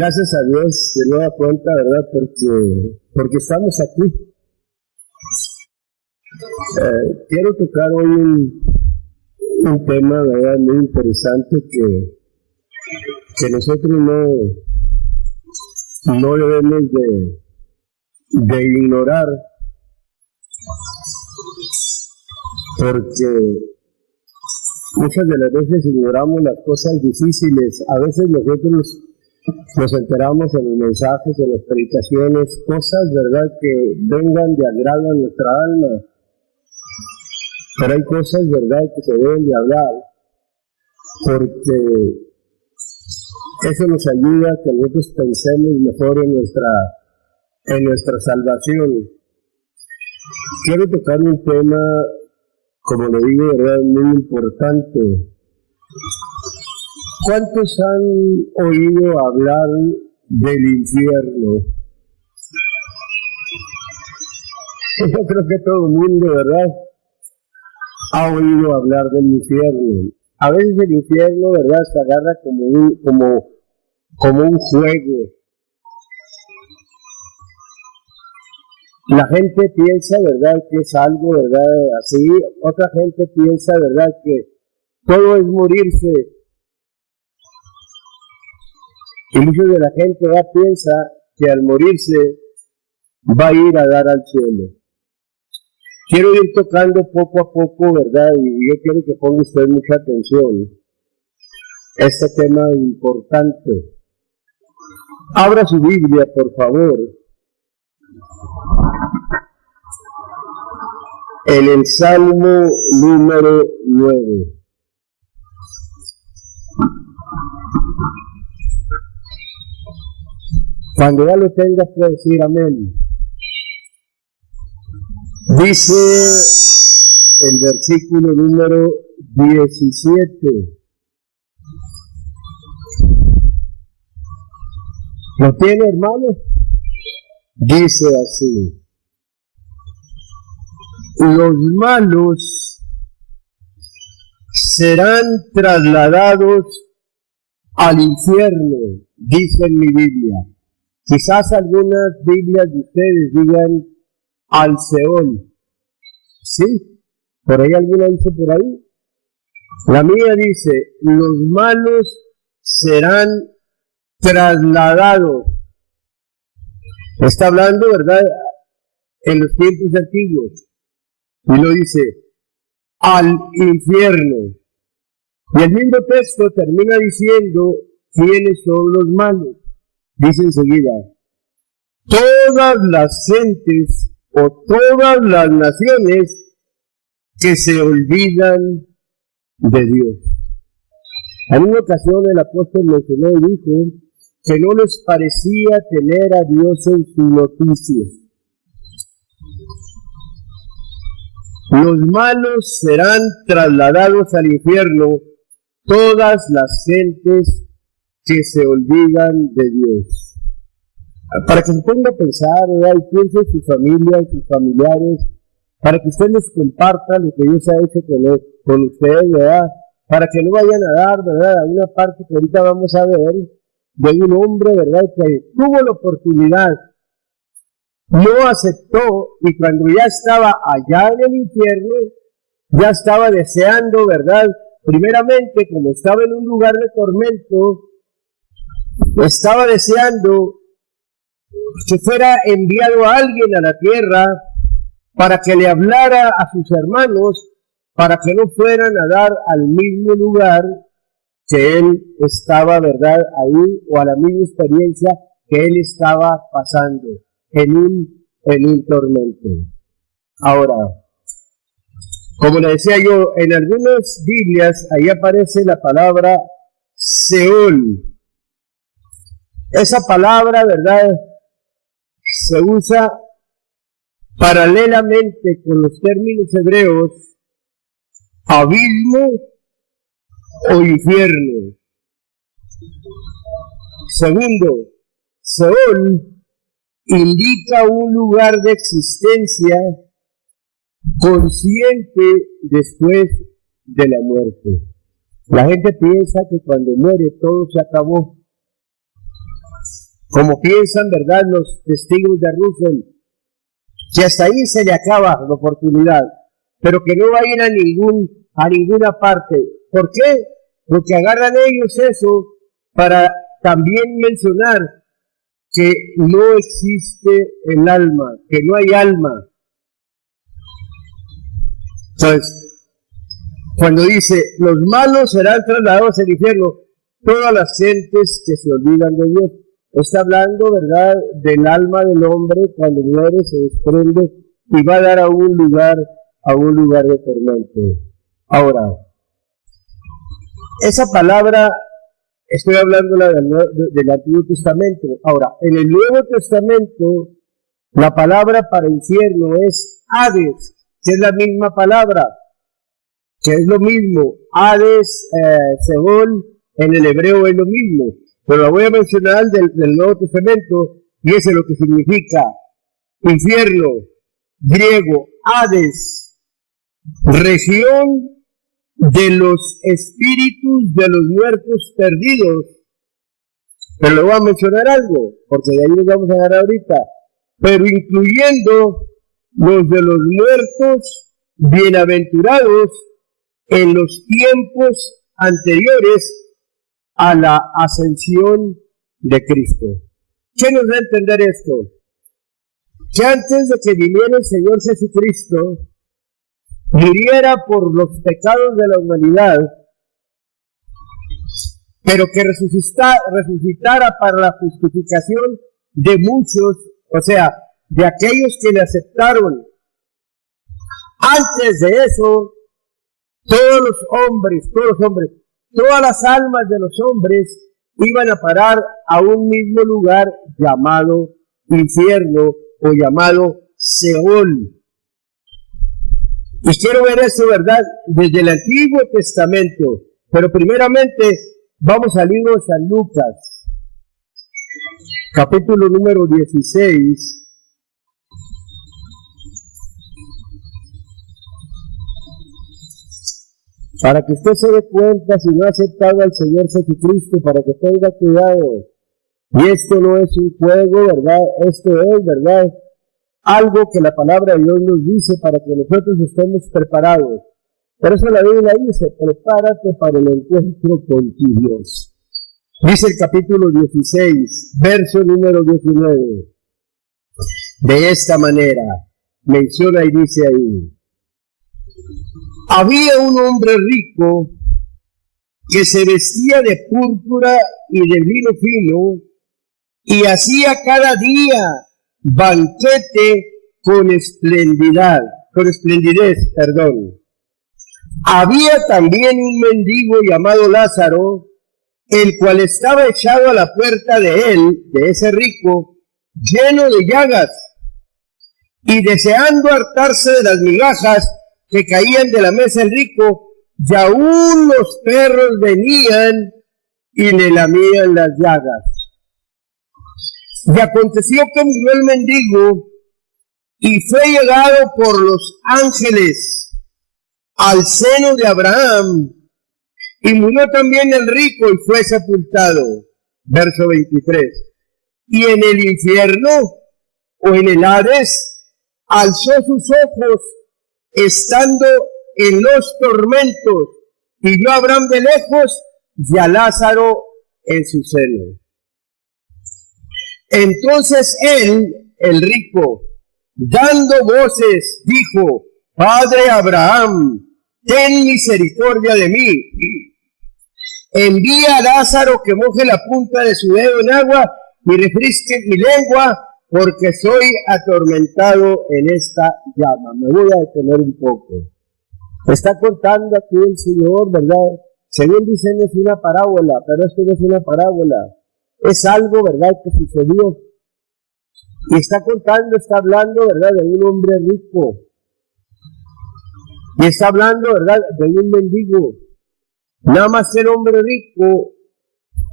Gracias a Dios de nueva cuenta, ¿verdad? Porque estamos aquí. Quiero tocar hoy un tema, ¿verdad? Muy interesante que nosotros no debemos de ignorar, porque muchas de las veces ignoramos las cosas difíciles. A veces nosotros nos enteramos en los mensajes, en las predicaciones, cosas, ¿verdad?, que vengan de agrado a nuestra alma. Pero hay cosas, ¿verdad?, que se deben de hablar, porque eso nos ayuda a que nosotros pensemos mejor en nuestra salvación. Quiero tocar un tema, como le digo, ¿verdad?, muy importante. ¿Cuántos han oído hablar del infierno? Yo creo que todo el mundo, ¿verdad?, ha oído hablar del infierno. A veces el infierno, ¿verdad?, se agarra como un juego. La gente piensa, ¿verdad?, que es algo, ¿verdad?, así. Otra gente piensa, ¿verdad?, que todo es morirse. Y mucha de la gente piensa que al morirse va a ir a dar al cielo. Quiero ir tocando poco a poco, ¿verdad? Y yo quiero que ponga usted mucha atención. Este tema es importante. Abra su Biblia, por favor. En el Salmo número 9. Cuando ya lo tengas, puedes decir amén. Dice el versículo número 17. ¿Lo tiene, hermano? Dice así: los malos serán trasladados al infierno, dice en mi Biblia. Quizás algunas Biblias de ustedes digan al Seol. ¿Sí? ¿Por ahí alguna dice por ahí? La mía dice, los malos serán trasladados. Está hablando, ¿verdad?, en los tiempos antiguos. Y lo dice, al infierno. Y el mismo texto termina diciendo quiénes son los malos. Dice enseguida, todas las gentes o todas las naciones que se olvidan de Dios. En una ocasión el apóstol mencionó y dijo que no les parecía tener a Dios en su noticia. Los malos serán trasladados al infierno, todas las gentes que se olvidan de Dios. Para que se ponga a pensar, ¿verdad?, y piense en su familia, en sus familiares, para que usted les comparta lo que Dios ha hecho con usted, ¿verdad?, para que no vayan a dar, ¿verdad?, a una parte que ahorita vamos a ver, de un hombre, ¿verdad?, que tuvo la oportunidad, no aceptó, y cuando ya estaba allá en el infierno, ya estaba deseando, ¿verdad?, primeramente, como estaba en un lugar de tormento, estaba deseando que fuera enviado a alguien a la tierra para que le hablara a sus hermanos, para que no fueran a dar al mismo lugar que él estaba, ¿verdad?, ahí, o a la misma experiencia que él estaba pasando en un tormento. Ahora, como le decía yo, en algunas Biblias ahí aparece la palabra Seol. Esa palabra, ¿verdad?, se usa paralelamente con los términos hebreos abismo o infierno. Segundo, Seol indica un lugar de existencia consciente después de la muerte. La gente piensa que cuando muere todo se acabó. como piensan, ¿verdad?, los testigos de Russell, que hasta ahí se le acaba la oportunidad, pero que no va a ir a ninguna parte. ¿Por qué? Porque agarran ellos eso para también mencionar que no existe el alma, que no hay alma. Entonces, cuando dice, los malos serán trasladados al infierno, todas las gentes que se olvidan de Dios, está hablando, ¿verdad?, del alma del hombre cuando muere, se desprende y va a dar a un lugar de tormento. Ahora, esa palabra, estoy hablando del Antiguo Testamento. Ahora, en el Nuevo Testamento, la palabra para infierno es Hades, que es la misma palabra, que es lo mismo. Hades, Seol, en el hebreo es lo mismo. Pero la voy a mencionar del Nuevo Testamento, y ese es lo que significa infierno, griego, Hades, región de los espíritus de los muertos perdidos. Pero le voy a mencionar algo, porque de ahí nos vamos a agarrar ahorita, pero incluyendo los de los muertos bienaventurados en los tiempos anteriores a la ascensión de Cristo. ¿Qué nos da a entender esto? Que antes de que viniera el Señor Jesucristo, muriera por los pecados de la humanidad, pero que resucitara para la justificación de muchos, o sea, de aquellos que le aceptaron. Antes de eso, todos los hombres, todas las almas de los hombres iban a parar a un mismo lugar llamado infierno o llamado Seol. Y quiero ver eso, ¿verdad?, desde el Antiguo Testamento. Pero primeramente vamos al libro de San Lucas, capítulo número 16. Para que usted se dé cuenta si no ha aceptado al Señor Jesucristo, para que tenga cuidado. Y esto no es un juego, ¿verdad? Esto es, ¿verdad?, algo que la palabra de Dios nos dice para que nosotros estemos preparados. Por eso la Biblia dice, prepárate para el encuentro con tu Dios. Dice el capítulo 16, verso número 19. De esta manera, menciona y dice ahí: había un hombre rico que se vestía de púrpura y de lino fino y hacía cada día banquete con esplendidez. Había también un mendigo llamado Lázaro, el cual estaba echado a la puerta de él, de ese rico, lleno de llagas, y deseando hartarse de las migajas que caían de la mesa del rico, y aún los perros venían y le lamían las llagas. Y aconteció que murió el mendigo y fue llegado por los ángeles al seno de Abraham, y murió también el rico y fue sepultado. Verso 23. Y en el infierno, o en el Hades, alzó sus ojos estando en los tormentos, y vio a Abraham de lejos y a Lázaro en su seno. Entonces él, el rico, dando voces, dijo: Padre Abraham, ten misericordia de mí. Envía a Lázaro que moje la punta de su dedo en agua y refresque mi lengua, porque soy atormentado en esta llama. Me voy a detener un poco. Está contando aquí el Señor, ¿verdad? Según dicen, es una parábola, pero esto no es una parábola. Es algo, ¿verdad?, que sucedió. Y está contando, está hablando, ¿verdad?, de un hombre rico. Y está hablando, ¿verdad?, de un mendigo. Nada más que el hombre rico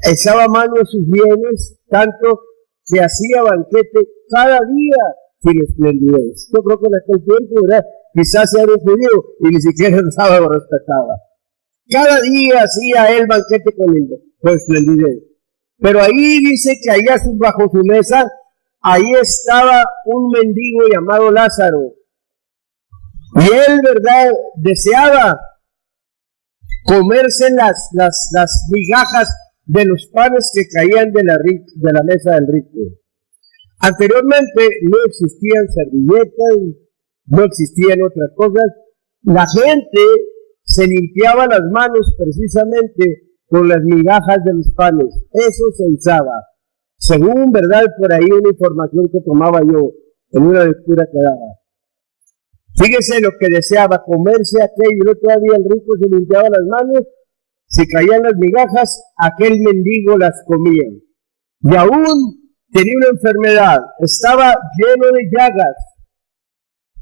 echaba mano a sus bienes, tanto que hacía banquete cada día sin esplendidez. Yo creo que en aquel tiempo, ¿verdad?, quizás era un judío y ni siquiera el sábado respetaba. Cada día hacía él banquete con esplendidez. Pero ahí dice que ahí bajo su mesa, ahí estaba un mendigo llamado Lázaro. Y él, ¿verdad?, deseaba comerse las migajas de los panes que caían de la mesa del rico. Anteriormente no existían servilletas, no existían otras cosas. La gente se limpiaba las manos precisamente con las migajas de los panes. Eso se usaba. Según, ¿verdad?, por ahí una información que tomaba yo en una lectura que daba. Fíjese lo que deseaba, comerse aquello. No todavía el rico se limpiaba las manos. Si caían las migajas, aquel mendigo las comía. Y aún tenía una enfermedad, estaba lleno de llagas.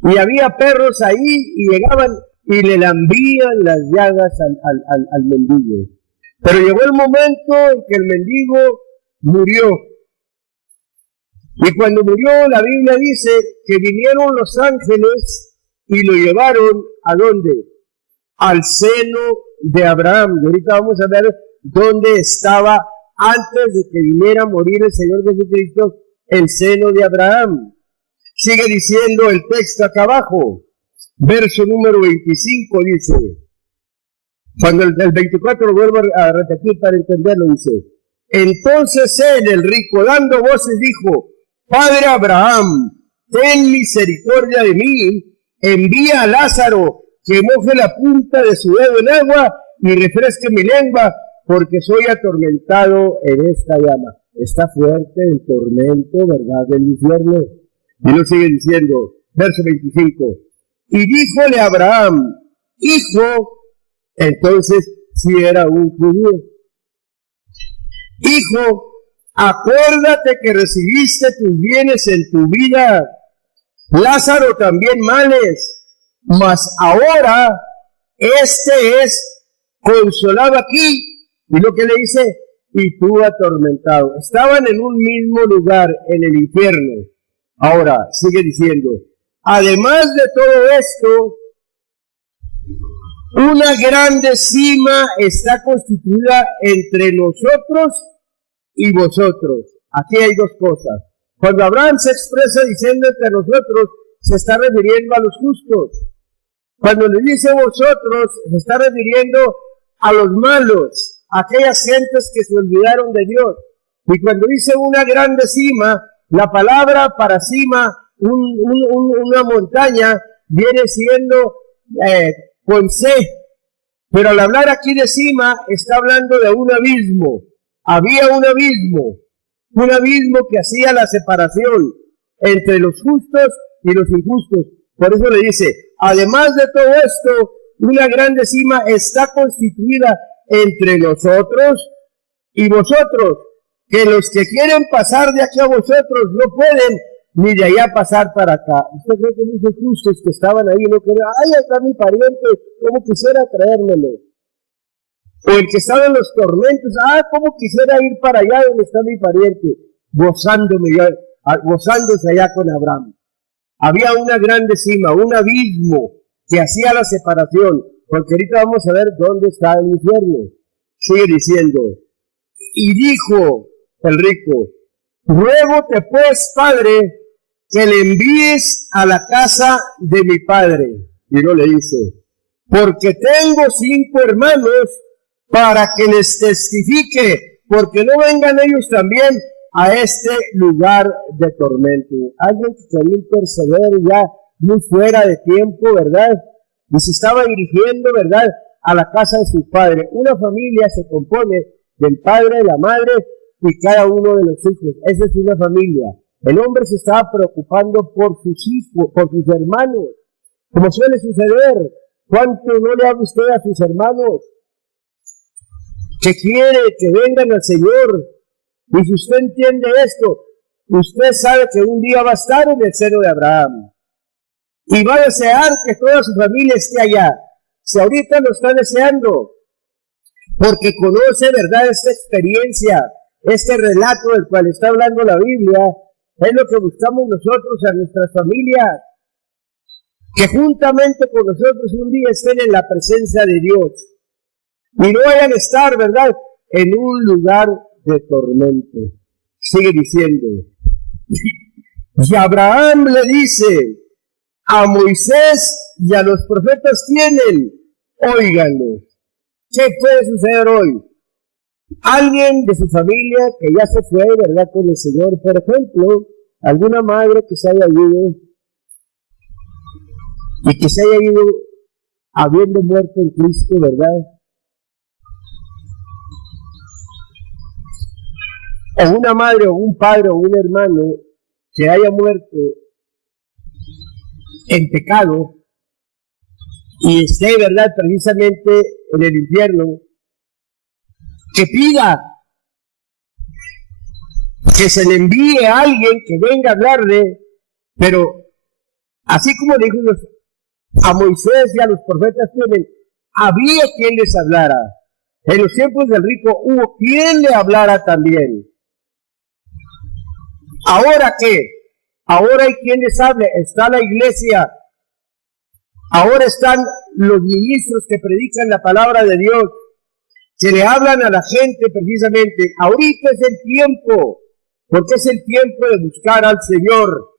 Y había perros ahí y llegaban y le lambían las llagas al mendigo. Pero llegó el momento en que el mendigo murió. Y cuando murió, la Biblia dice que vinieron los ángeles y lo llevaron ¿a dónde? Al seno de Abraham. Y ahorita vamos a ver dónde estaba antes de que viniera a morir el Señor Jesucristo, el seno de Abraham. Sigue diciendo el texto acá abajo, verso número 25 dice, cuando el 24 lo vuelvo a repetir para entenderlo, dice, entonces él, el rico, dando voces, dijo, Padre Abraham, ten misericordia de mí, envía a Lázaro que moje la punta de su dedo en agua y refresque mi lengua, porque soy atormentado en esta llama. Está fuerte el tormento, ¿verdad?, del infierno. Y lo sigue diciendo, verso 25. Y díjole a Abraham, hijo, entonces si era un judío, hijo, acuérdate que recibiste tus bienes en tu vida, Lázaro también males, mas ahora este es consolado aquí. Y lo que le dice, y tú atormentado. Estaban en un mismo lugar, en el infierno. Ahora, sigue diciendo, además de todo esto, una grande cima está constituida entre nosotros y vosotros. Aquí hay dos cosas. Cuando Abraham se expresa diciendo entre nosotros, se está refiriendo a los justos. Cuando le dice vosotros, se está refiriendo a los malos, aquellas gentes que se olvidaron de Dios. Y cuando dice una grande cima, la palabra para cima, una montaña, viene siendo con C. Pero al hablar aquí de cima, está hablando de un abismo. Había un abismo que hacía la separación entre los justos y los injustos. Por eso le dice, además de todo esto, una grande cima está constituida entre nosotros y vosotros, que los que quieren pasar de aquí a vosotros no pueden, ni de allá pasar para acá. Usted cree que muchos justos que estaban ahí no querían, ay, está mi pariente, como quisiera traérmelo. O el que estaba en los tormentos, como quisiera ir para allá donde está mi pariente, gozándose allá con Abraham. Había una grande cima, un abismo que hacía la separación, porque ahorita vamos a ver dónde está el infierno. Sigue diciendo, y dijo el rico, ruégote pues, Padre, que le envíes a la casa de mi padre. Y no le dice, porque tengo 5 hermanos para que les testifique, porque no vengan ellos también a este lugar de tormento. Alguien que quería interceder ya muy fuera de tiempo, ¿verdad? Y se estaba dirigiendo, ¿verdad?, a la casa de su padre. Una familia se compone del padre, de la madre y cada uno de los hijos. Esa es una familia. El hombre se estaba preocupando por sus hijos, por sus hermanos, como suele suceder. ¿Cuánto no le habla usted a sus hermanos que quiere que vengan al Señor? Y si usted entiende esto, usted sabe que un día va a estar en el seno de Abraham y va a desear que toda su familia esté allá. Si ahorita lo está deseando, porque conoce, ¿verdad?, esta experiencia, este relato del cual está hablando la Biblia, es lo que buscamos nosotros a nuestras familias, que juntamente con nosotros un día estén en la presencia de Dios y no vayan a estar, ¿verdad?, en un lugar de tormento. Sigue diciendo, y Abraham le dice, a Moisés y a los profetas tienen, óiganlos. ¿Qué puede suceder hoy? Alguien de su familia que ya se fue, ¿verdad?, con el Señor, por ejemplo, alguna madre que se haya ido y que se haya ido habiendo muerto en Cristo, ¿verdad? O una madre, o un padre, o un hermano que haya muerto en pecado y esté, ¿verdad?, precisamente en el infierno, que pida que se le envíe a alguien que venga a hablarle, pero así como le dijo a Moisés y a los profetas, había quien les hablara. En los tiempos del rico hubo quien le hablara también. ¿Ahora qué? Ahora hay quien les hable. Está la iglesia. Ahora están los ministros que predican la palabra de Dios, que le hablan a la gente precisamente. Ahorita es el tiempo, porque es el tiempo de buscar al Señor.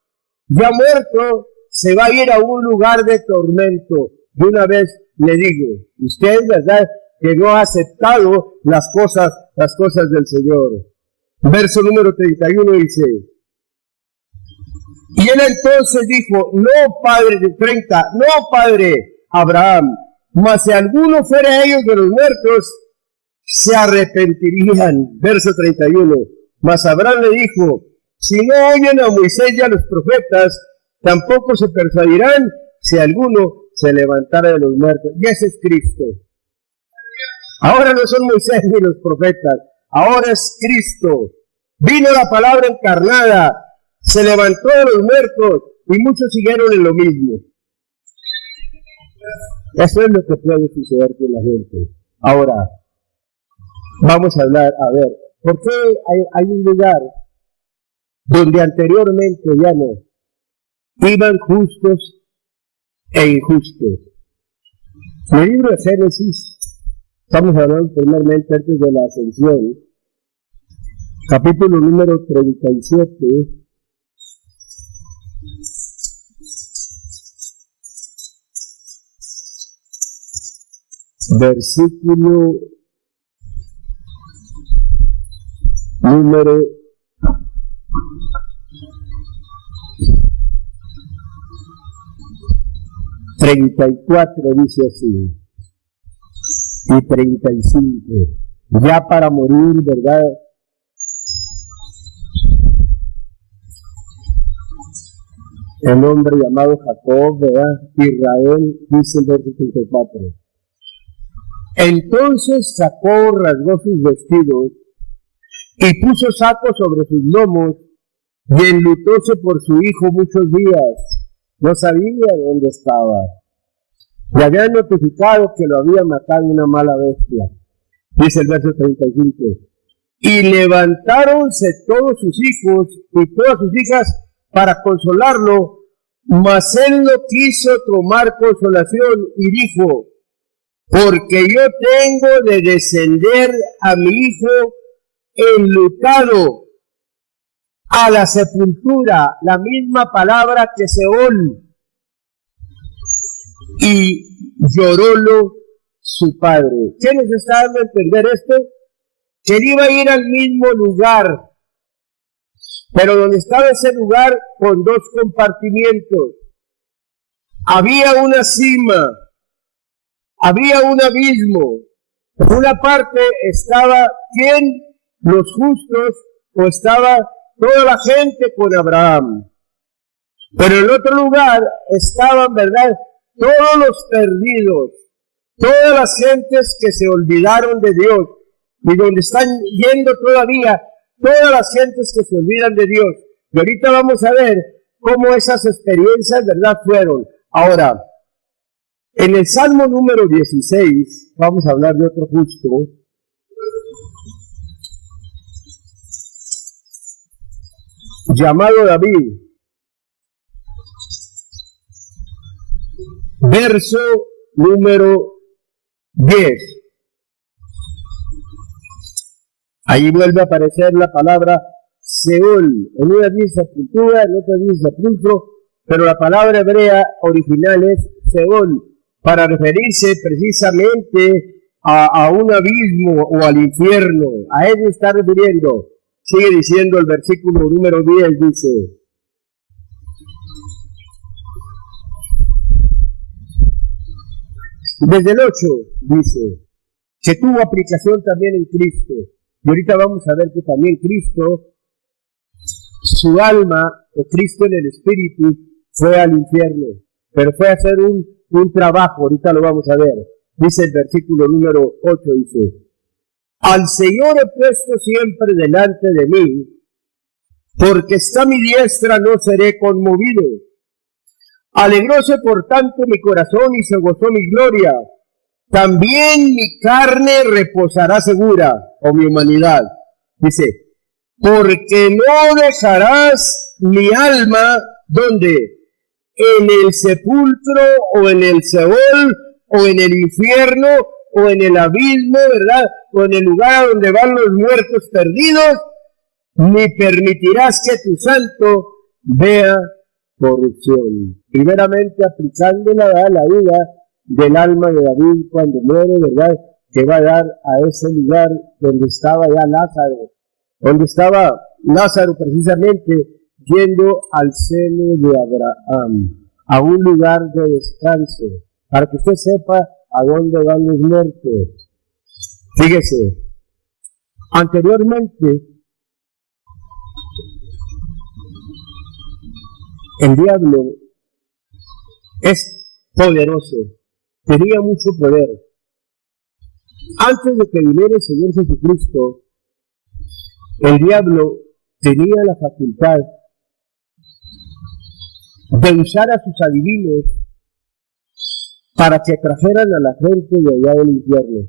Ya muerto, se va a ir a un lugar de tormento. De una vez le digo, usted, ¿verdad?, que no ha aceptado las cosas del Señor. Verso número 31 dice, y él entonces dijo, no, padre, de 30, no, padre Abraham, mas si alguno fuera ellos de los muertos, se arrepentirían. Verso 31, mas Abraham le dijo, si no oyen a Moisés y a los profetas, tampoco se persuadirán si alguno se levantara de los muertos. Y ese es Cristo. Ahora no son Moisés ni los profetas, ahora es Cristo. Vino la palabra encarnada, se levantó de los muertos y muchos siguieron en lo mismo. Eso es lo que puede suceder con la gente. Ahora, vamos a hablar, a ver, ¿por qué hay un lugar donde anteriormente ya no iban justos e injustos? En el libro de Génesis, estamos hablando primeramente antes de la ascensión, capítulo número 37, versículo número 34 dice así, y 35, ya para morir, ¿verdad? El hombre llamado Jacob, ¿verdad? Israel, dice el verso 34. Entonces Jacob rasgó sus vestidos y puso saco sobre sus lomos y enlutóse por su hijo muchos días. No sabía dónde estaba. Le habían notificado que lo había matado una mala bestia. Dice el verso 35. Y levantáronse todos sus hijos y todas sus hijas para consolarlo, mas él no quiso tomar consolación y dijo, porque yo tengo de descender a mi hijo enlutado a la sepultura, la misma palabra que Seol, y llorólo su padre. ¿Qué nos está dando a entender esto? Que él iba a ir al mismo lugar, pero donde estaba ese lugar con dos compartimientos. Había una cima, había un abismo. Por una parte estaba ¿quién? Los justos, o estaba toda la gente con Abraham. Pero en el otro lugar estaban, ¿verdad?, todos los perdidos, todas las gentes que se olvidaron de Dios, y donde están yendo todavía todas las gentes que se olvidan de Dios. Y ahorita vamos a ver cómo esas experiencias, ¿verdad?, fueron. Ahora, en el Salmo número 16, vamos a hablar de otro justo, llamado David. Verso número 10. Ahí vuelve a aparecer la palabra Seol. En una dice sepultura, en otra dice sepulcro, pero la palabra hebrea original es Seol, para referirse precisamente a un abismo o al infierno. A eso está refiriendo. Sigue diciendo el versículo número 10, dice: desde el 8, dice, que tuvo aplicación también en Cristo. Y ahorita vamos a ver que también Cristo, su alma, o Cristo en el Espíritu, fue al infierno, pero fue a hacer un trabajo, ahorita lo vamos a ver. Dice el versículo número 8, dice: al Señor he puesto siempre delante de mí, porque está a mi diestra, no seré conmovido. Alegróse por tanto mi corazón y se gozó mi gloria. También mi carne reposará segura, o mi humanidad. Dice, porque no dejarás mi alma, ¿dónde? En el sepulcro, o en el Seol, o en el infierno, o en el abismo, ¿verdad? O en el lugar donde van los muertos perdidos, ni permitirás que tu santo vea corrupción. Primeramente aplicándola a la vida del alma de David cuando muere, ¿verdad? Que va a dar a ese lugar donde estaba ya Lázaro, donde estaba Lázaro precisamente yendo al seno de Abraham, a un lugar de descanso, para que usted sepa a dónde van los muertos. Fíjese, anteriormente el diablo es poderoso, tenía mucho poder. Antes de que viniera el Señor Jesucristo, el diablo tenía la facultad de usar a sus adivinos para que trajeran a la gente de allá del infierno.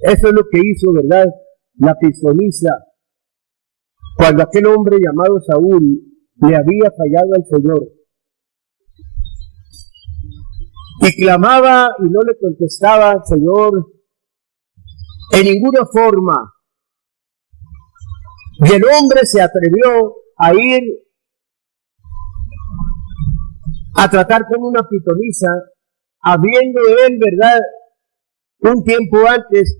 Eso es lo que hizo, ¿verdad?, la pitonisa, cuando aquel hombre llamado Saúl le había fallado al Señor. Y clamaba y no le contestaba al Señor en ninguna forma. Y el hombre se atrevió a ir a tratar con una pitonisa, habiendo él, ¿verdad?, un tiempo antes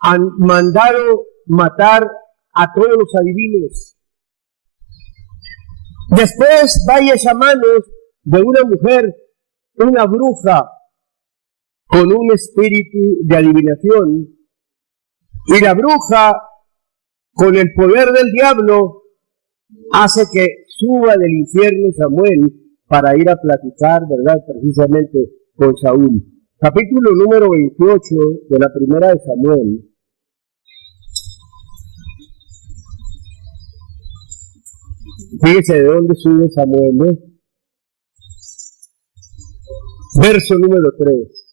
han mandado matar a todos los adivinos. Después vaya a manos de una mujer, una bruja, con un espíritu de adivinación, y la bruja, con el poder del diablo, hace que suba del infierno Samuel para ir a platicar, ¿verdad?, precisamente con Saúl. Capítulo número 28 de la primera de Samuel. Fíjese de dónde sube Samuel, ¿no? Verso número 3.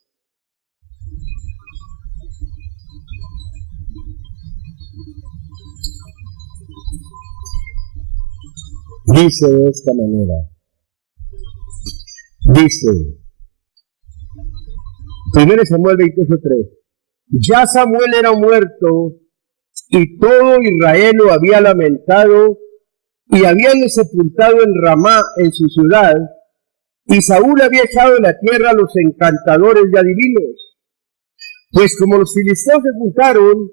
Dice de esta manera. Dice, 1 Samuel 28:3. Ya Samuel era muerto y todo Israel lo había lamentado y habían sepultado en Ramá, en su ciudad, y Saúl había echado de la tierra a los encantadores y adivinos. Pues como los filisteos se juntaron,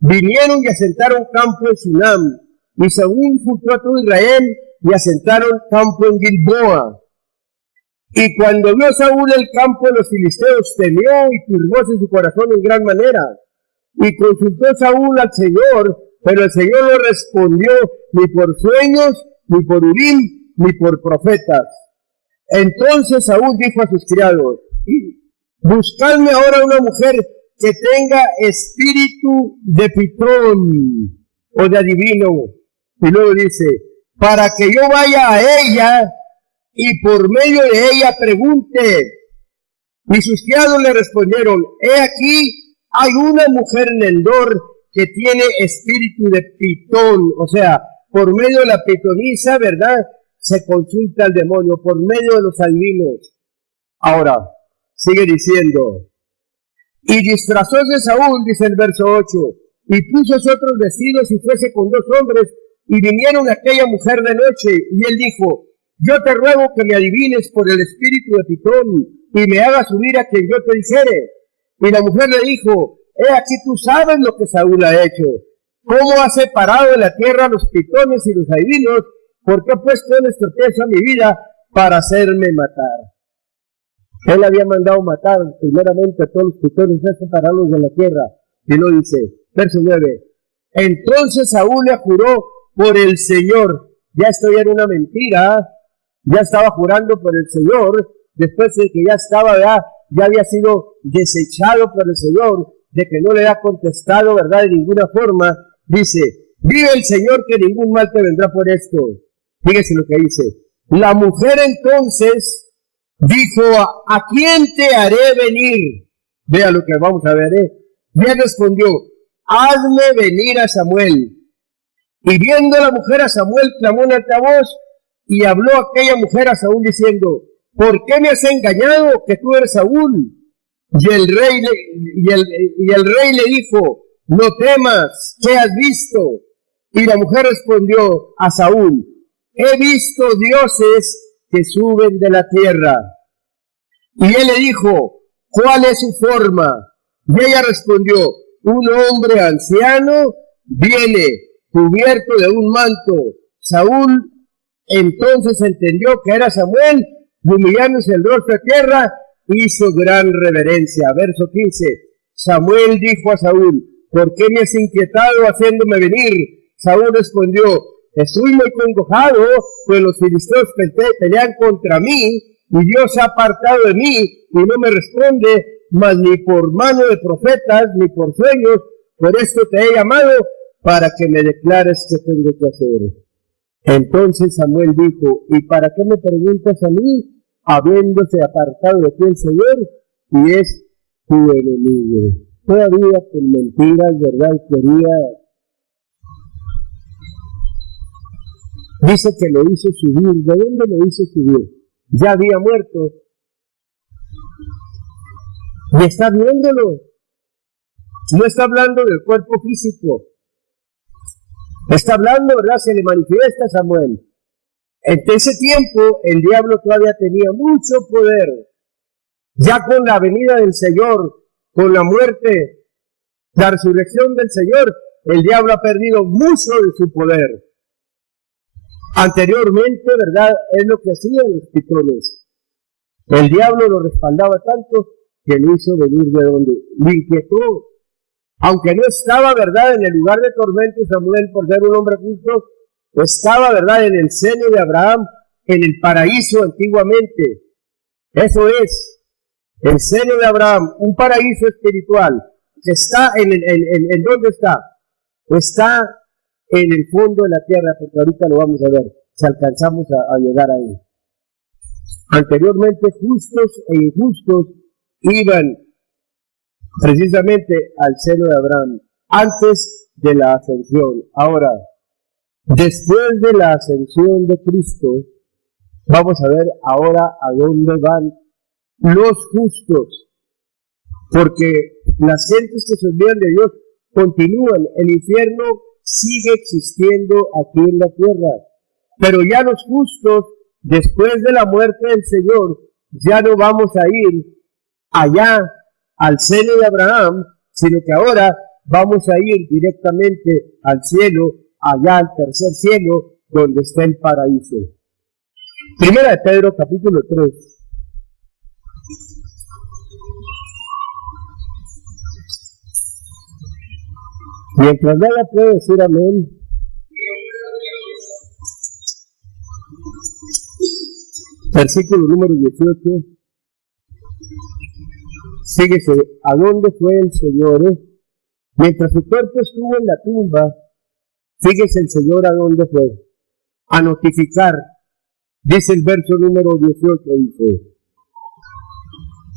vinieron y asentaron campo en Sunam, y Saúl juntó a todo Israel y asentaron campo en Gilboa. Y cuando vio Saúl el campo de los filisteos, temió y turbóse su corazón en gran manera. Y consultó Saúl al Señor, pero el Señor no respondió ni por sueños, ni por Urim, ni por profetas. Entonces Saúl dijo a sus criados, buscadme ahora una mujer que tenga espíritu de pitón o de adivino. Y luego dice, para que yo vaya a ella y por medio de ella pregunte. Y sus criados le respondieron, he aquí, hay una mujer en Endor que tiene espíritu de pitón, o sea, por medio de la pitonisa, ¿verdad?, se consulta al demonio, por medio de los adivinos. Ahora, sigue diciendo, Y disfrazóse Saúl, dice el verso 8, y puso otros vestidos y fuese con 2 hombres, y vinieron a aquella mujer de noche, y él dijo, yo te ruego que me adivines por el espíritu de Pitón, y me hagas subir a quien yo te dijere. Y la mujer le dijo, he aquí tú sabes lo que Saúl ha hecho, cómo ha separado de la tierra los pitones y los adivinos, porque ha puesto en tropiezo a mi vida para hacerme matar. Él había mandado matar primeramente a todos los pitones, a separarlos de la tierra. Y lo dice, verso 9, entonces Saúl le juró por el Señor. Ya esto ya era una mentira, ya estaba jurando por el Señor, después de que ya estaba, ya había sido desechado por el Señor, de que no le ha contestado, ¿verdad?, de ninguna forma. Dice, vive el Señor que ningún mal te vendrá por esto. Fíjese lo que dice. La mujer entonces dijo, ¿a quién te haré venir? Vea lo que vamos a ver, Y él respondió, hazme venir a Samuel. Y viendo la mujer a Samuel, clamó en alta voz, y habló aquella mujer a Saúl diciendo, ¿por qué me has engañado que tú eres Saúl? Y el rey le dijo, no temas, ¿qué has visto? Y la mujer respondió a Saúl, he visto dioses que suben de la tierra. Y él le dijo, ¿cuál es su forma? Y ella respondió, un hombre anciano viene cubierto de un manto. Saúl entonces entendió que era Samuel, y humillándose el rostro a tierra, hizo gran reverencia. Verso 15, Samuel dijo a Saúl, ¿por qué me has inquietado haciéndome venir? Saúl respondió, estoy muy congojado, pues los filisteos pelean contra mí, y Dios se ha apartado de mí, y no me responde, mas ni por mano de profetas, ni por sueños, por esto te he llamado, para que me declares qué tengo que hacer. Entonces Samuel dijo, ¿y para qué me preguntas a mí, habiéndose apartado de ti el Señor, y es tu enemigo? Todavía con mentiras, ¿verdad? Dice que lo hizo subir. ¿De dónde lo hizo subir? Ya había muerto. Y está viéndolo. No está hablando del cuerpo físico. Está hablando, ¿verdad? Se le manifiesta a Samuel. En ese tiempo, el diablo todavía tenía mucho poder. Ya con la venida del Señor, con la muerte, la resurrección del Señor, el diablo ha perdido mucho de su poder. Anteriormente, ¿verdad?, es lo que hacían los pitones. El diablo lo respaldaba tanto que lo hizo venir de donde lo inquietó. Aunque no estaba, ¿verdad?, en el lugar de tormento Samuel por ser un hombre justo, estaba, ¿verdad?, en el seno de Abraham, en el paraíso antiguamente. Eso es, el seno de Abraham, un paraíso espiritual. Está ¿en dónde está? Está en el fondo de la tierra, porque ahorita lo vamos a ver, si alcanzamos a llegar ahí. Anteriormente, justos e injustos iban precisamente al seno de Abraham, antes de la ascensión. Ahora, después de la ascensión de Cristo, vamos a ver ahora a dónde van los justos, porque las gentes que se olvidan de Dios continúan. El infierno sigue existiendo aquí en la tierra, pero ya los justos, después de la muerte del Señor, ya no vamos a ir allá al seno de Abraham, sino que ahora vamos a ir directamente al cielo, allá al tercer cielo, donde está el paraíso. Primera de Pedro, capítulo 3. Mientras nada puede decir amén. Versículo número 18. Síguese, ¿a dónde fue el Señor? Mientras su cuerpo estuvo en la tumba, fíjese el Señor a dónde fue. A notificar. Dice el verso número 18, dice.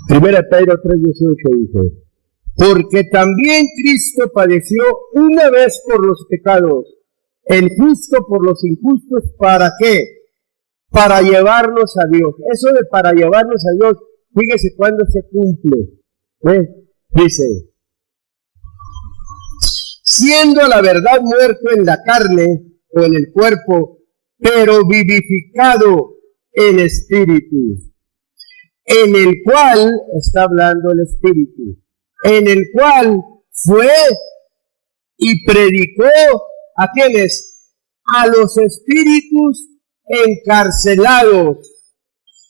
Primera Pedro 3:18 dice. Porque también Cristo padeció una vez por los pecados, el justo por los injustos, ¿para qué? Para llevarnos a Dios. Eso de para llevarnos a Dios, fíjese cuándo se cumple. Dice, siendo la verdad muerto en la carne o en el cuerpo, pero vivificado en espíritu, en el cual, está hablando el espíritu, en el cual fue y predicó a quienes, a los espíritus encarcelados,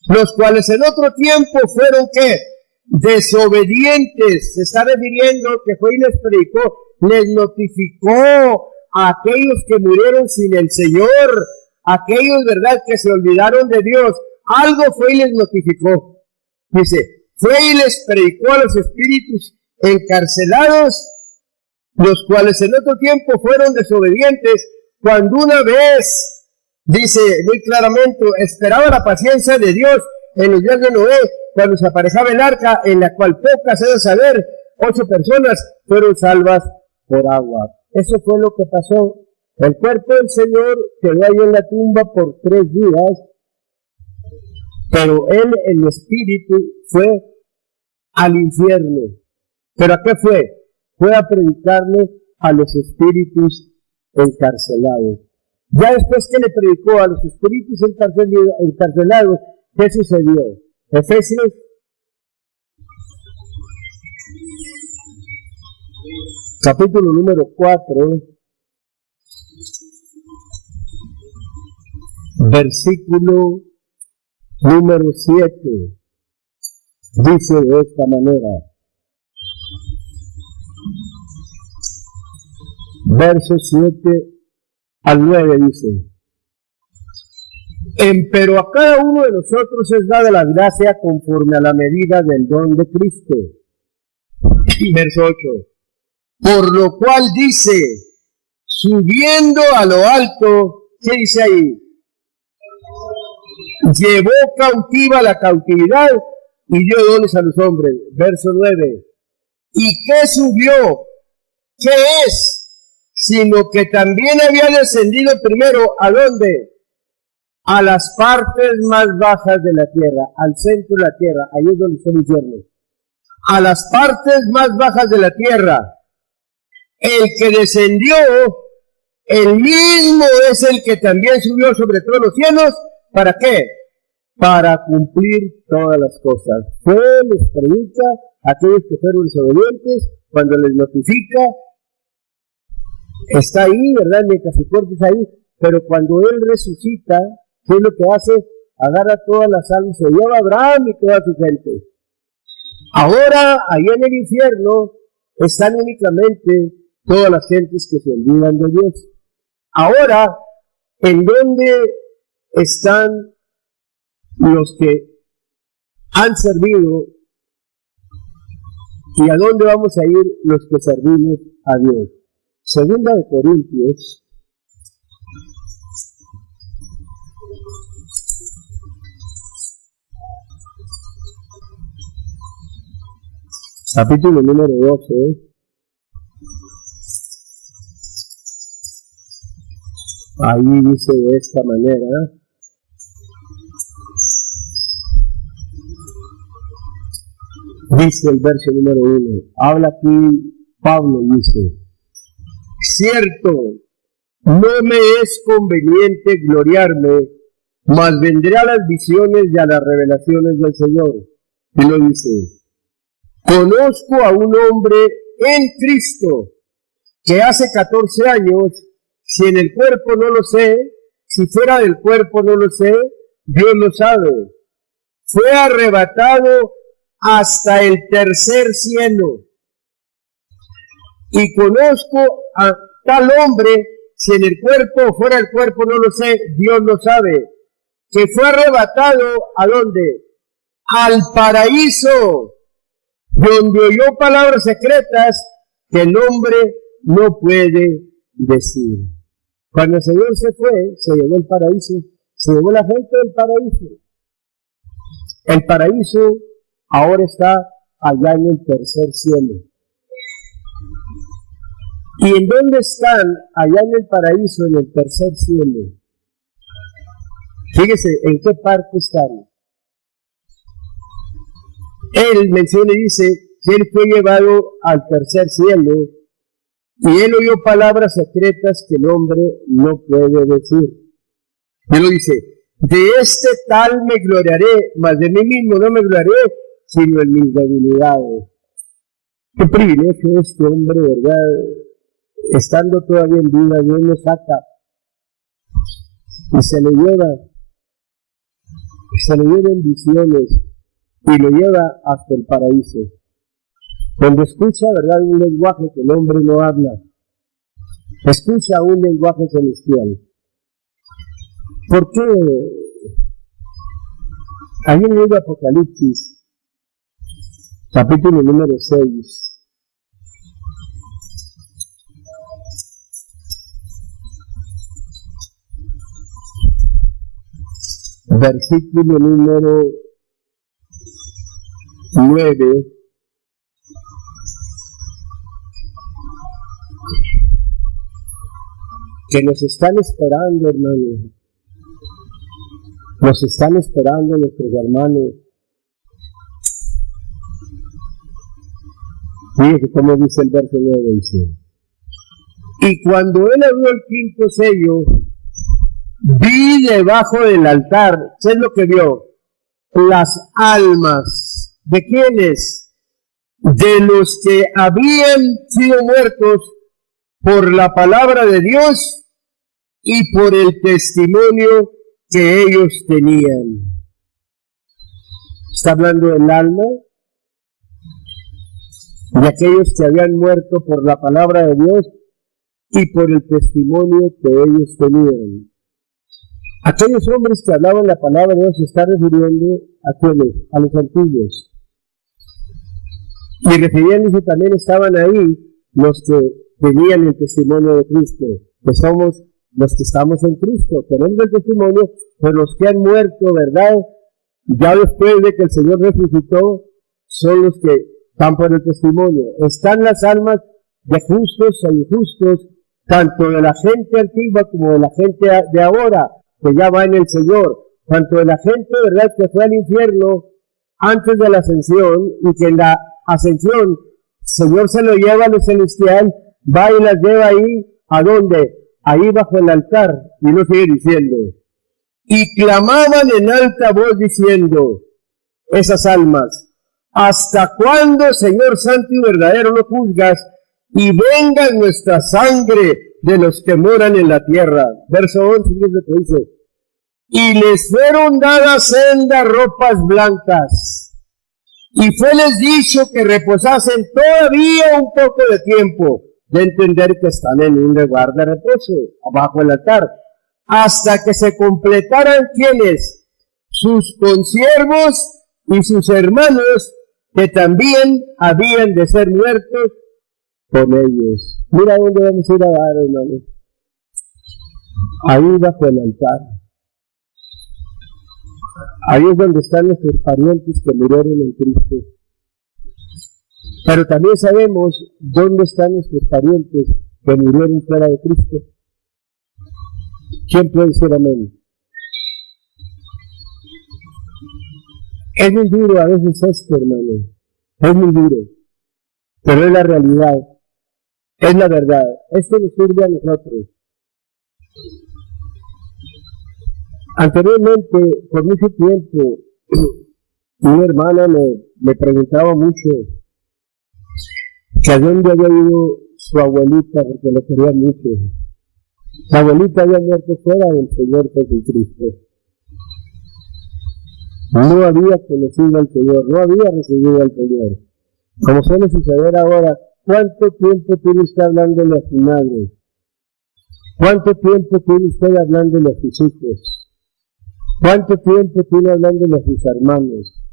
los cuales en otro tiempo fueron ¿qué? Desobedientes. Se está refiriendo que fue y les predicó, les notificó a aquellos que murieron sin el Señor, aquellos, ¿verdad?, que se olvidaron de Dios. Algo fue y les notificó. Dice, fue y les predicó a los espíritus encarcelados, los cuales en otro tiempo fueron desobedientes, cuando una vez, dice muy claramente, esperaba la paciencia de Dios en los días de Noé, cuando se aparejaba el arca, en la cual pocas, es de saber, 8 personas fueron salvas por agua. Eso fue lo que pasó. El cuerpo del Señor quedó ahí en la tumba por 3 días, pero él, el espíritu, fue al infierno. ¿Pero a qué fue? Fue a predicarle a los espíritus encarcelados. Ya después que le predicó a los espíritus encarcelados, ¿qué sucedió? Efesios capítulo número 4, versículo número 7, dice de esta manera, versos 7 al 9 dice, pero a cada uno de nosotros es dada la gracia conforme a la medida del don de Cristo. Verso 8, por lo cual dice, subiendo a lo alto, ¿qué dice ahí? Llevó cautiva la cautividad y dio dones a los hombres. Verso 9, ¿y qué subió? ¿Qué es? Sino que también había descendido primero, ¿a dónde? A las partes más bajas de la tierra, al centro de la tierra, ahí es donde está el infierno. A las partes más bajas de la tierra. El que descendió, el mismo es el que también subió sobre todos los cielos. ¿Para qué? Para cumplir todas las cosas. Fue, les predica a aquellos que fueron desobedientes, cuando les notifica, está ahí, ¿verdad? Mientras su cuerpo está ahí, pero cuando él resucita, ¿qué es lo que hace? Agarra todas las almas, se lleva a Abraham y toda su gente. Ahora, ahí en el infierno, están únicamente todas las gentes que se olvidan de Dios. Ahora, ¿en dónde están los que han servido y a dónde vamos a ir los que servimos a Dios? Segunda de Corintios, capítulo número 12, ahí dice de esta manera, dice el verso número 1, habla aquí Pablo, dice, cierto, no me es conveniente gloriarme, mas vendré a las visiones y a las revelaciones del Señor. Y lo dice, conozco a un hombre en Cristo que hace 14 años, si en el cuerpo no lo sé, si fuera del cuerpo no lo sé, Dios lo sabe, fue arrebatado hasta el tercer cielo. Y conozco a tal hombre, si en el cuerpo o fuera del cuerpo no lo sé, Dios lo sabe, que fue arrebatado, ¿a dónde? Al paraíso, donde oyó palabras secretas que el hombre no puede decir. Cuando el Señor se fue, se llevó el paraíso, se llevó la gente del paraíso. El paraíso ahora está allá en el tercer cielo. ¿Y en dónde están allá en el paraíso, en el tercer cielo? Fíjese, ¿en qué parte están? Él menciona y dice que él fue llevado al tercer cielo y él oyó palabras secretas que el hombre no puede decir. Él lo dice, de este tal me gloriaré, mas de mí mismo no me gloriaré, sino en mis debilidades. Qué privilegio este hombre, ¿verdad? Estando todavía en vida, Dios lo saca y se lo lleva en visiones y lo lleva hasta el paraíso. Cuando escucha, ¿verdad?, un lenguaje que el hombre no habla, escucha un lenguaje celestial. ¿Por qué? Ahí en el libro de Apocalipsis, capítulo número 6, versículo número 9, que nos están esperando, hermanos. Nos están esperando nuestros hermanos. Fíjate cómo dice el verso 9, dice. Y cuando él abrió el quinto sello, vi debajo del altar, ¿qué es lo que vio? Las almas. ¿De quiénes? De los que habían sido muertos por la palabra de Dios y por el testimonio que ellos tenían. Está hablando del alma de aquellos que habían muerto por la palabra de Dios y por el testimonio que ellos tenían. Aquellos hombres que hablaban la palabra de Dios se está refiriendo a quienes, a los antiguos. Y refiriéndose también estaban ahí los que tenían el testimonio de Cristo, que somos los que estamos en Cristo, tenemos el testimonio de los que han muerto, ¿verdad? Ya después de que el Señor resucitó, son los que están por el testimonio. Están las almas de justos e injustos, tanto de la gente antigua como de la gente de ahora, que ya va en el Señor, tanto de la gente, ¿verdad?, que fue al infierno antes de la ascensión, y que en la ascensión el Señor se lo lleva a lo celestial, va y las lleva ahí, ¿a dónde? Ahí bajo el altar, y lo sigue diciendo. Y clamaban en alta voz diciendo, esas almas, ¿hasta cuándo, Señor santo y verdadero, no juzgas y venga nuestra sangre de los que moran en la tierra? Verso 11 dice, y les fueron dadas sendas ropas blancas, y fueles dicho que reposasen todavía un poco de tiempo, de entender que están en un lugar de reposo, abajo del altar, hasta que se completaran quienes, sus consiervos y sus hermanos, que también habían de ser muertos con ellos. Mira dónde vamos a ir a dar, hermanos. Ahí bajo el altar. Ahí es donde están nuestros parientes que murieron en Cristo. Pero también sabemos dónde están nuestros parientes que murieron fuera de Cristo. ¿Quién puede decir amén? Es muy duro a veces esto, hermano. Es muy duro. Pero es la realidad. Es la verdad. Esto nos sirve a nosotros. Anteriormente, por mucho tiempo, una hermana me preguntaba mucho que a dónde había ido su abuelita, porque lo quería mucho. Su abuelita había muerto fuera del Señor Jesucristo. No había conocido al Señor, no había recibido al Señor. Como suele suceder ahora, ¿cuánto tiempo tiene usted hablándole a su madre? ¿Cuánto tiempo tiene usted hablándole a sus hijos? ¿Cuánto tiempo tiene hablándole a sus hermanos?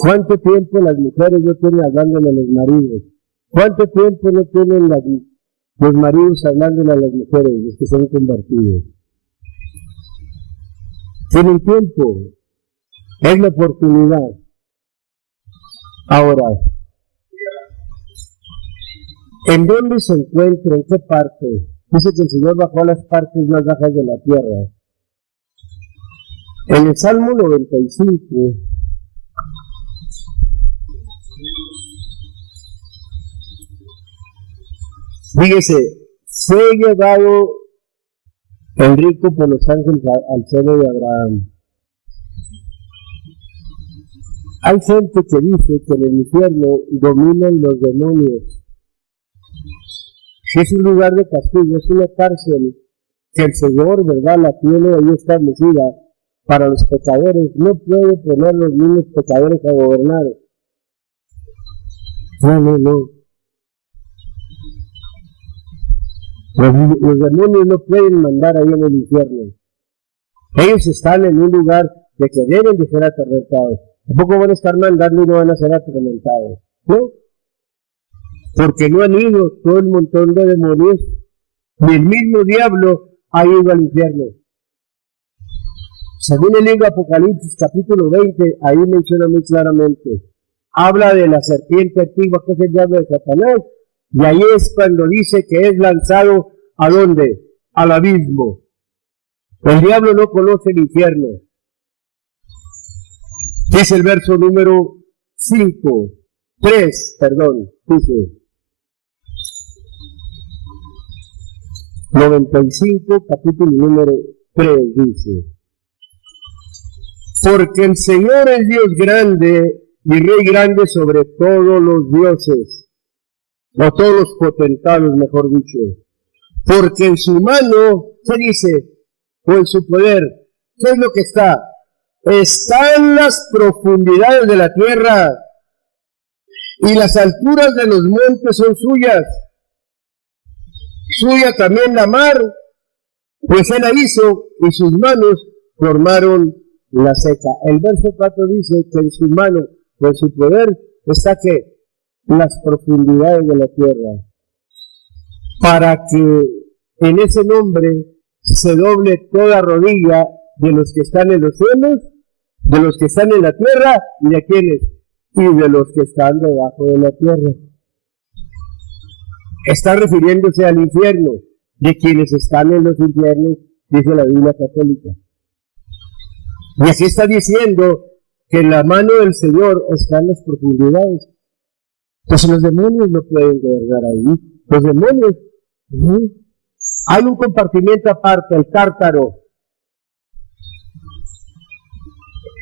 ¿Cuánto tiempo las mujeres no tienen hablándole a los maridos? ¿Cuánto tiempo no tienen los maridos hablándole a las mujeres, los que se han convertido? Tienen tiempo. Es la oportunidad. Ahora, ¿en dónde se encuentra? ¿En qué parte? Dice que el Señor bajó a las partes más bajas de la tierra. En el Salmo 95, Fíjese, fue llevado el rico por los ángeles al seno de Abraham. Hay gente que dice que en el infierno dominan los demonios. Es un lugar de castigo, es una cárcel que el Señor, ¿verdad?, la tiene ahí establecida para los pecadores. No puede poner los mismos pecadores a gobernar. No. Los demonios no pueden mandar ahí en el infierno. Ellos están en un lugar de que deben de ser atormentados. Tampoco van a estar mandando y no van a ser atormentados, ¿no? Porque no han ido todo el montón de demonios, ni el mismo diablo ha ido al infierno. Según el libro de Apocalipsis, capítulo 20, ahí menciona muy claramente, habla de la serpiente antigua que es el diablo de Satanás, y ahí es cuando dice que es lanzado, ¿a dónde? Al abismo. El diablo no conoce el infierno. Dice el verso número 3, dice 95, capítulo número 3, dice, porque el Señor es Dios grande y Rey grande sobre todos los dioses, o todos los potentados, mejor dicho, porque en su mano, ¿qué dice? O en su poder, ¿qué es lo que está? Están las profundidades de la tierra y las alturas de los montes son suyas. Suya también la mar, pues él la hizo y sus manos formaron la seca. El verso 4 dice que en su mano, en su poder, está que las profundidades de la tierra, para que en ese nombre se doble toda rodilla de los que están en los cielos, de los que están en la tierra y de quienes, y de los que están debajo de la tierra. Está refiriéndose al infierno, de quienes están en los infiernos, dice la Biblia católica. Y así está diciendo que en la mano del Señor están las profundidades. Pues los demonios no pueden gobernar ahí. Los demonios, ¿no? Hay un compartimiento aparte, el Tártaro.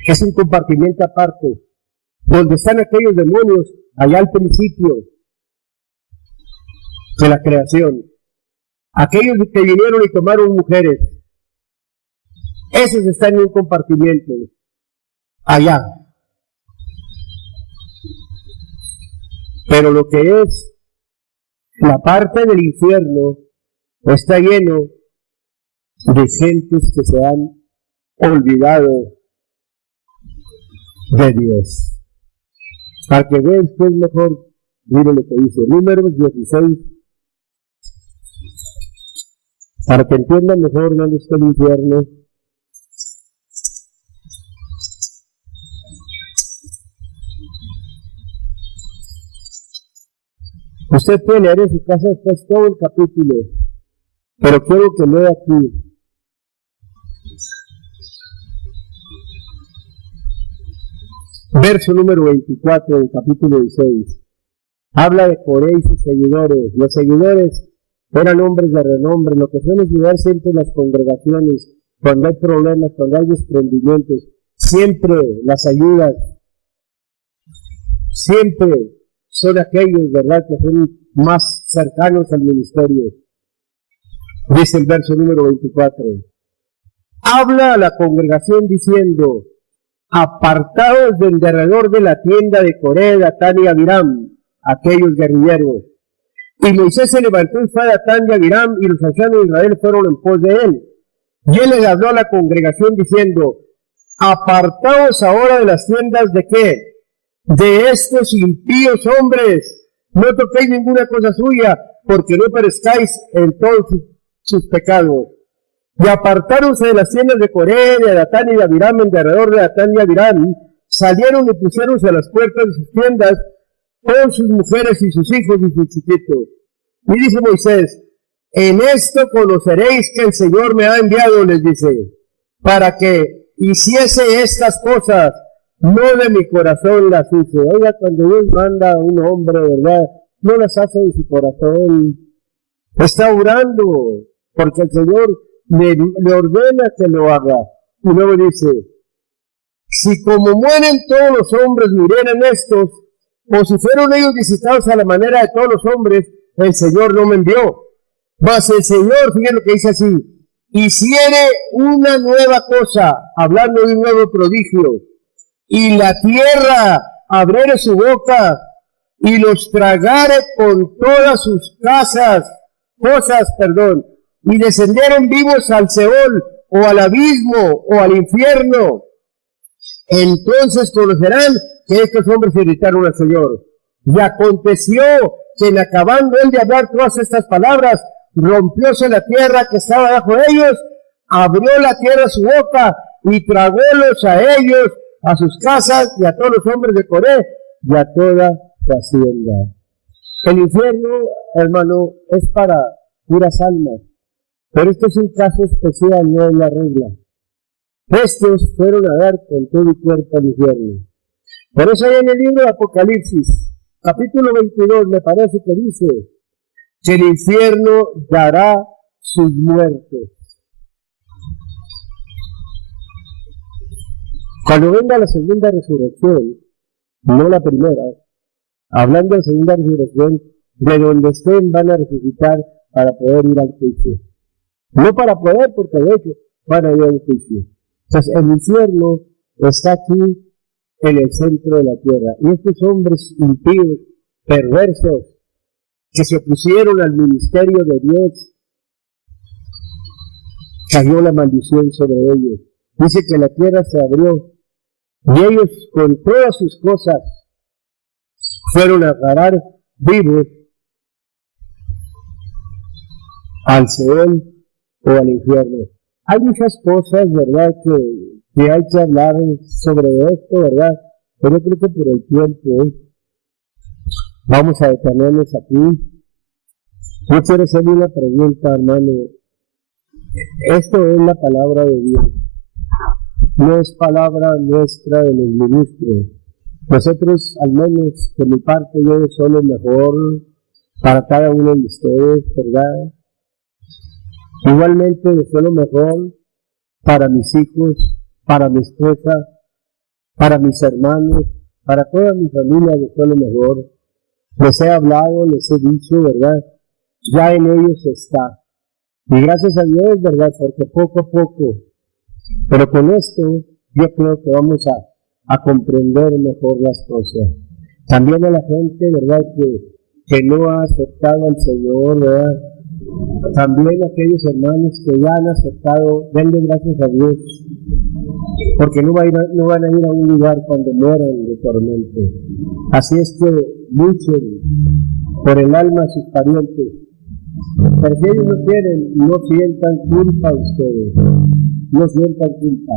Es un compartimiento aparte, donde están aquellos demonios allá al principio de la creación. Aquellos que vinieron y tomaron mujeres, esos están en un compartimiento allá. Pero lo que es la parte del infierno está lleno de gentes que se han olvidado de Dios. Para que vean pues mejor, miren lo que dice Números 16, para que entiendan mejor dónde está el infierno. Usted puede leer en su casa después todo el capítulo, pero quiero que lea aquí. Verso número 24 del capítulo 16. Habla de Coré y sus seguidores. Los seguidores eran hombres de renombre, lo que suele ayudar siempre en las congregaciones, cuando hay problemas, cuando hay desprendimientos, siempre las ayudas, siempre son aquellos, ¿verdad?, que son más cercanos al ministerio. Dice el verso número 24. Habla a la congregación diciendo, apartados del derredor de la tienda de Coré, Datán y Abiram, aquellos guerrilleros. Y Moisés se levantó y fue a Datán y Abiram, y los ancianos de Israel fueron en pos de él. Y él les habló a la congregación diciendo, apartaos ahora de las tiendas de qué? De estos impíos hombres, no toquéis ninguna cosa suya, porque no perezcáis en todos sus pecados. Y apartáronse de las tiendas de Coré, de Datán y de Abiram, en derredor de Datán y Abiram, salieron y pusieronse a las puertas de sus tiendas, con sus mujeres y sus hijos y sus chiquitos. Y dice Moisés, en esto conoceréis que el Señor me ha enviado, les dice, para que hiciese estas cosas, no de mi corazón las hice. Oiga, cuando Dios manda a un hombre, ¿verdad?, no las hace de su corazón, Está orando porque el Señor le ordena que lo haga. Y luego dice, si como mueren todos los hombres murieran estos, o si fueron ellos visitados a la manera de todos los hombres, el Señor no me envió. Mas el Señor, fíjense lo que dice así, hiciere una nueva cosa, hablando de un nuevo prodigio, y la tierra abriere su boca, y los tragare con todas sus cosas, y descendieron vivos al Seol, o al abismo, o al infierno. Entonces conocerán que estos hombres irritaron al Señor. Y aconteció que en acabando él de hablar todas estas palabras, rompióse la tierra que estaba bajo ellos, abrió la tierra su boca, y tragólos a ellos, a sus casas, y a todos los hombres de Coré, y a toda su hacienda. El infierno, hermano, es para puras almas, pero este es un caso especial, no es la regla. Estos fueron a dar con todo el cuerpo al infierno. Por eso hay en el libro de Apocalipsis, capítulo 22, me parece que dice que el infierno dará sus muertos. Cuando venga la segunda resurrección, no la primera, hablando de segunda resurrección, de donde estén van a resucitar para poder ir al juicio. No para poder, porque de hecho van a ir al juicio. Entonces el infierno está aquí en el centro de la tierra. Y estos hombres impíos, perversos, que se opusieron al ministerio de Dios, cayó la maldición sobre ellos. Dice que la tierra se abrió y ellos con todas sus cosas fueron a parar vivos al Seol o al infierno. Hay muchas cosas, ¿verdad?, que hay que hablar sobre esto, ¿verdad? Pero yo creo que por el tiempo vamos a detenernos aquí. Yo quiero hacerle una pregunta, hermano. Esto es la palabra de Dios. No es palabra nuestra de los ministros. Nosotros, al menos de mi parte, yo soy lo mejor para cada uno de ustedes, ¿verdad? Igualmente deseo lo mejor para mis hijos, para mi esposa, para mis hermanos, para toda mi familia, deseo lo mejor. Les he hablado, les he dicho, ¿verdad? Ya en ellos está. Y gracias a Dios, ¿verdad? Porque poco a poco, pero con esto yo creo que vamos a comprender mejor las cosas. También a la gente, ¿verdad? Que no ha aceptado al Señor, ¿verdad? También a aquellos hermanos que ya han aceptado, denle gracias a Dios, porque no van a ir a un lugar cuando mueran de tormento. Así es que luchen por el alma a sus parientes. Pero si ellos no quieren, no sientan culpa ustedes, no sientan culpa.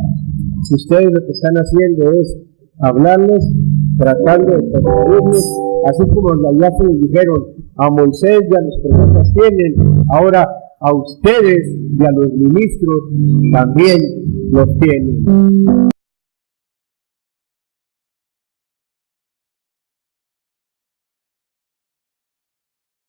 Si ustedes lo que están haciendo es hablarles, tratando de persuadirles, así como ya se les dijeron a Moisés y a los profetas tienen, ahora a ustedes y a los ministros también los tienen.